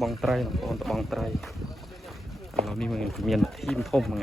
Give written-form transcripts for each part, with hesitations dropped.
บองไตรตะบองไตรเรานี่มันเมียนทีมทมมันไง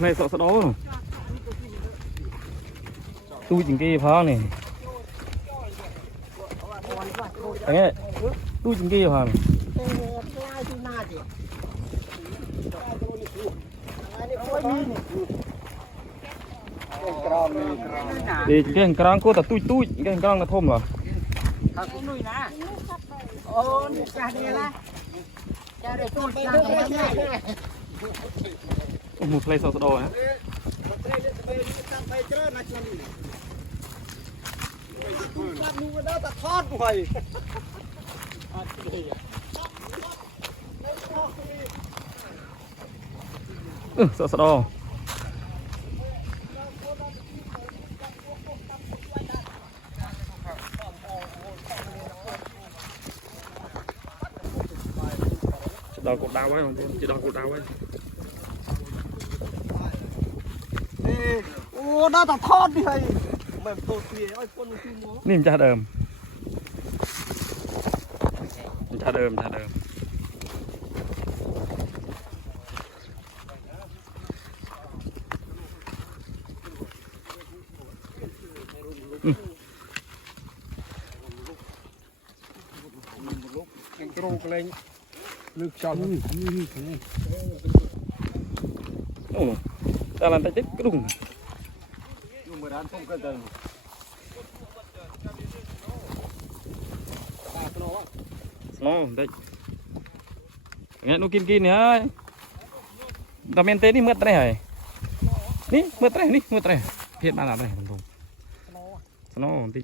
ในสอสะดอตู้จริงกี้พ้องนี่อย่างเงี้ยตู้จริงกี้พ้องดีเก่งกลางกูแต่ตุ้ยเก่งกลางกระทมเหรอครับตุ้ยนะโอ้ยจ่าเดียละจ่าเดียตุ้ยหมูเพลย์สอสดอฮะสอสดอดอกกดดาวไว้ของคุณจะดอกกดดาวไว้โอ้น่าจะทอดดิแบบตัวเตี้ยไอ้คนคือหมอนี่มันจะเดิมกรงเกรงลึกจอมโอ้แต่ละแต่เด็กกรุงอยู่เมื่อร้านต้มก็เดินโอ้ได้งั้นนูกินเนี่ยแต่เมนเต้นี่เมื่อไรนี่เมื่อไรเพียรมาอะไรตรงๆสโน่ดิ